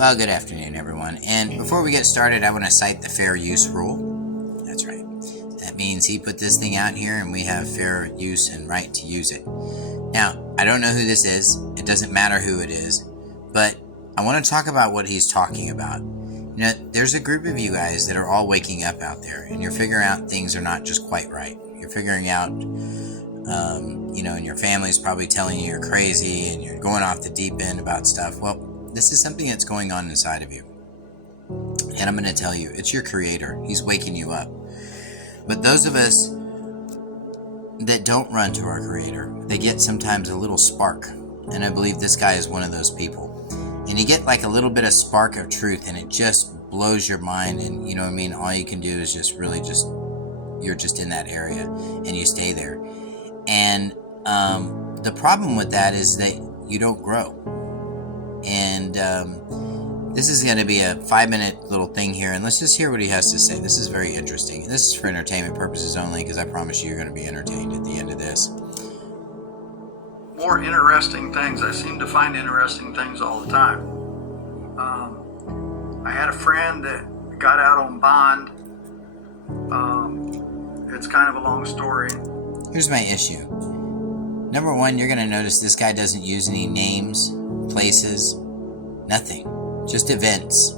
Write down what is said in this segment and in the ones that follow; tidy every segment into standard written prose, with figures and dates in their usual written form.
Well, good afternoon, everyone. And before we get started, I want to cite the fair use rule. That's right. That means he put this thing out here and we have fair use and right to use it. Now, I don't know who this is. It doesn't matter who it is. But I want to talk about what he's talking about. You know, there's a group of you guys that are all waking up out there and you're figuring out things are not just quite right. You're figuring out, and your family's probably telling you you're crazy and you're going off the deep end about stuff. Well, this is something that's going on inside of you. And I'm going to tell you, it's your Creator. He's waking you up. But those of us that don't run to our Creator, they get sometimes a little spark. And I believe this guy is one of those people. And you get like a little bit of spark of truth and it just blows your mind. And you know what I mean? All you can do is you're just in that area and you stay there. And the problem with that is that you don't grow. And this is going to be a 5-minute little thing here, and let's just hear what he has to say. This is very interesting. This is for entertainment purposes only, because I promise you're going to be entertained at the end of this. More interesting things. I seem to find interesting things all the time. I had a friend that got out on bond. It's kind of a long story. Here's my issue. Number one, you're going to notice this guy doesn't use any names, places, nothing. Just events.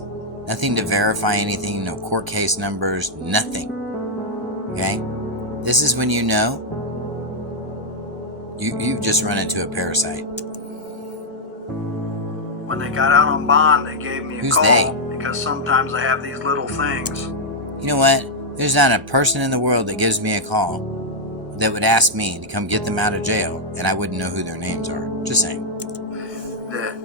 Nothing to verify anything, no court case numbers, nothing. Okay? This is when you know you've just run into a parasite. When they got out on bond, they gave me a Who's call they? Because sometimes I have these little things. You know what? There's not a person in the world that gives me a call that would ask me to come get them out of jail, and I wouldn't know who their names are. Just saying. That,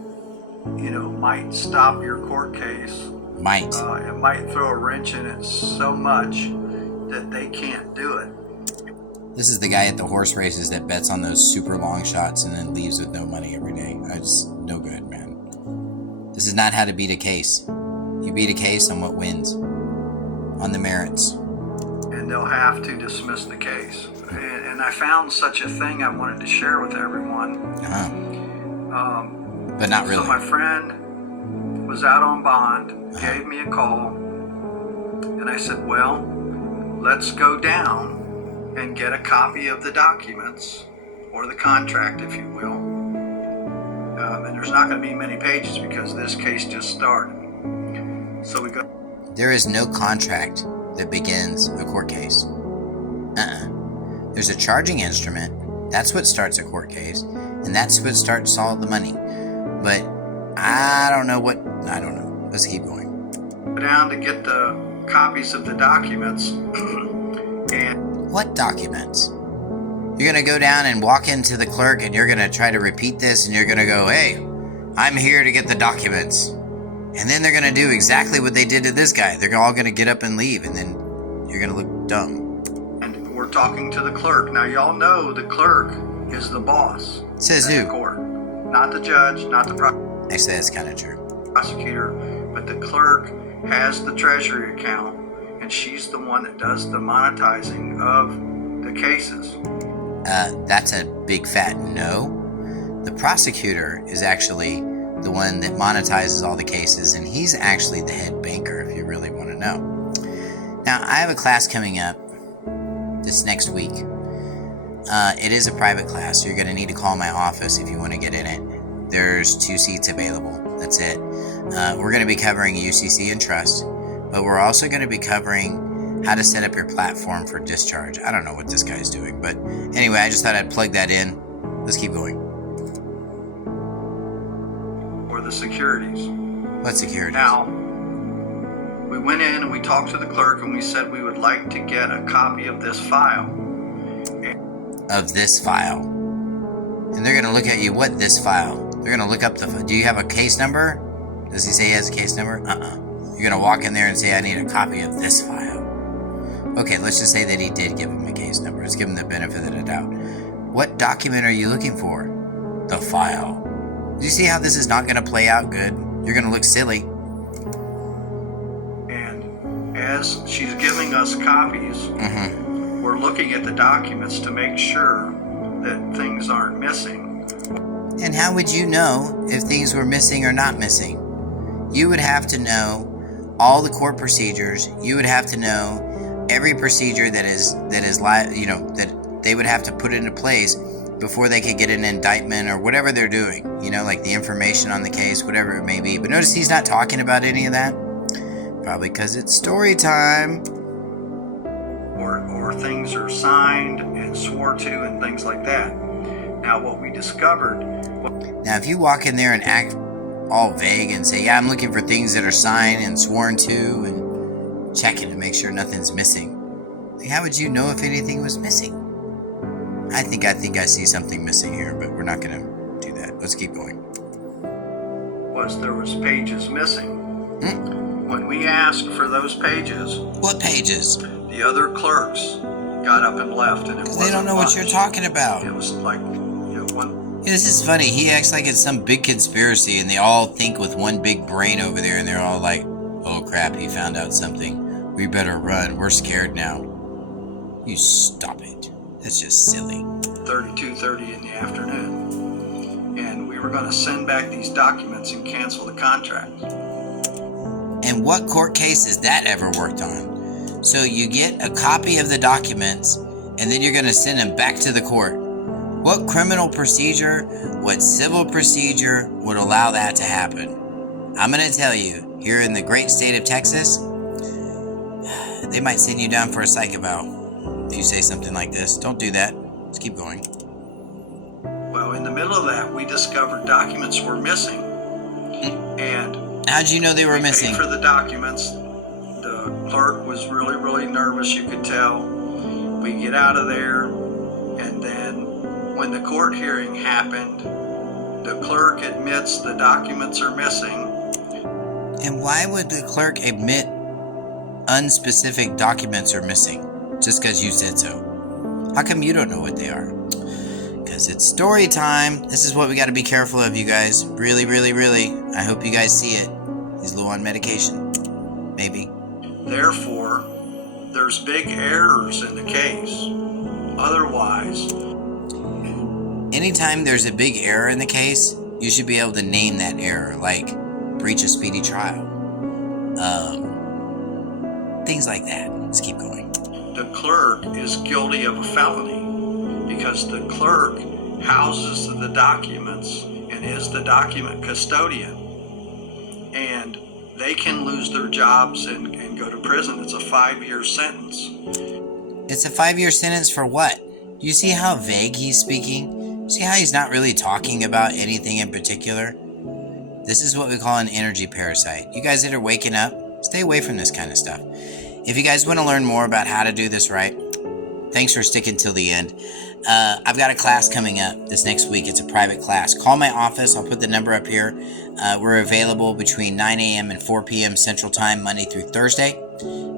might stop your court case. Might. It might throw a wrench in it so much that they can't do it. This is the guy at the horse races that bets on those super long shots and then leaves with no money every day. No good, man. This is not how to beat a case. You beat a case on what wins. On the merits. And they'll have to dismiss the case. And I found such a thing I wanted to share with everyone. But not really. So my friend was out on bond, gave me a call, and I said, well, let's go down and get a copy of the documents, or the contract, if you will. And there's not going to be many pages because this case just started. So we go. There is no contract that begins a court case. There's a charging instrument. That's what starts a court case. And that's what starts all the money. But I don't know. Let's keep going. Down to get the copies of the documents. And what documents? You're going to go down and walk into the clerk and you're going to try to repeat this and you're going to go, hey, I'm here to get the documents. And then they're going to do exactly what they did to this guy. They're all going to get up and leave, and then you're going to look dumb. And we're talking to the clerk. Now, y'all know the clerk is the boss. Says who? The court. Not the judge, not the Actually, that's kind of true. Prosecutor, but the clerk has the treasury account, and she's the one that does the monetizing of the cases. That's a big fat no. The prosecutor is actually the one that monetizes all the cases, and he's actually the head banker, if you really want to know. Now, I have a class coming up this next week. It is a private class, so you're going to need to call my office if you want to get in it. There's 2 seats available. That's it. We're going to be covering UCC and trust, but we're also going to be covering how to set up your platform for discharge. I don't know what this guy's doing, but anyway, I just thought I'd plug that in. Let's keep going. The securities. What securities? Now, we went in and we talked to the clerk and we said we would like to get a copy of this file. Of this file. And they're going to look at you, what this file? They're going to look up do you have a case number? Does he say he has a case number? You're going to walk in there and say, I need a copy of this file. Okay, let's just say that he did give him a case number. Let's give him the benefit of the doubt. What document are you looking for? The file. Do you see how this is not going to play out good? You're going to look silly. And as she's giving us copies, we're looking at the documents to make sure that things aren't missing. And how would you know if things were missing or not missing? you would have to know all the court procedures. You would have to know every procedure that is that they would have to put into place before they could get an indictment or whatever they're doing. Like the information on the case, whatever it may be. But notice he's not talking about any of that. Probably because it's story time. Or things are signed and swore to and things like that. Now, what we discovered... Now, if you walk in there and act all vague and say, yeah, I'm looking for things that are signed and sworn to and checking to make sure nothing's missing, how would you know if anything was missing? I think I see something missing here, but we're not going to do that. Let's keep going. There was pages missing. When we asked for those pages... What pages? The other clerks got up and left, and it wasn't they don't know much. What you're talking about. It was like, one... Yeah, this is funny. He acts like it's some big conspiracy, and they all think with one big brain over there, and they're all like, oh crap, he found out something. We better run. We're scared now. You stop it. That's just silly. 32:30 in the afternoon. And we were going to send back these documents and cancel the contract. And what court case has that ever worked on? So you get a copy of the documents, and then you're going to send them back to the court. What criminal procedure, what civil procedure would allow that to happen? I'm going to tell you, here in the great state of Texas, they might send you down for a psych eval if you say something like this. Don't do that. Let's keep going. Well, in the middle of that, we discovered documents were missing. And how'd you know they were missing? For the documents, the clerk was really, really nervous, you could tell. We get out of there, and then when the court hearing happened, the clerk admits the documents are missing. And why would the clerk admit unspecific documents are missing? Just because you said so. How come you don't know what they are? Because it's story time. This is what we got to be careful of, you guys. Really, really, really. I hope you guys see it. He's low on medication. Maybe. Therefore, there's big errors in the case. Otherwise... Anytime there's a big error in the case, you should be able to name that error, like breach of speedy trial. Things like that. Let's keep going. The clerk is guilty of a felony because the clerk houses the documents and is the document custodian. And they can lose their jobs and go to prison. It's a 5-year sentence. It's a 5-year sentence for what? Do you see how vague he's speaking? See how he's not really talking about anything in particular? This is what we call an energy parasite. You guys that are waking up, stay away from this kind of stuff. If you guys want to learn more about how to do this right, thanks for sticking till the end. I've got a class coming up this next week. It's a private class. Call my office. I'll put the number up here. We're available between 9 a.m. and 4 p.m. Central Time, Monday through Thursday.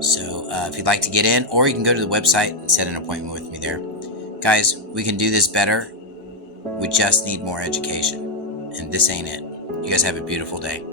So if you'd like to get in, or you can go to the website and set an appointment with me there. Guys, we can do this better. We just need more education. And this ain't it. You guys have a beautiful day.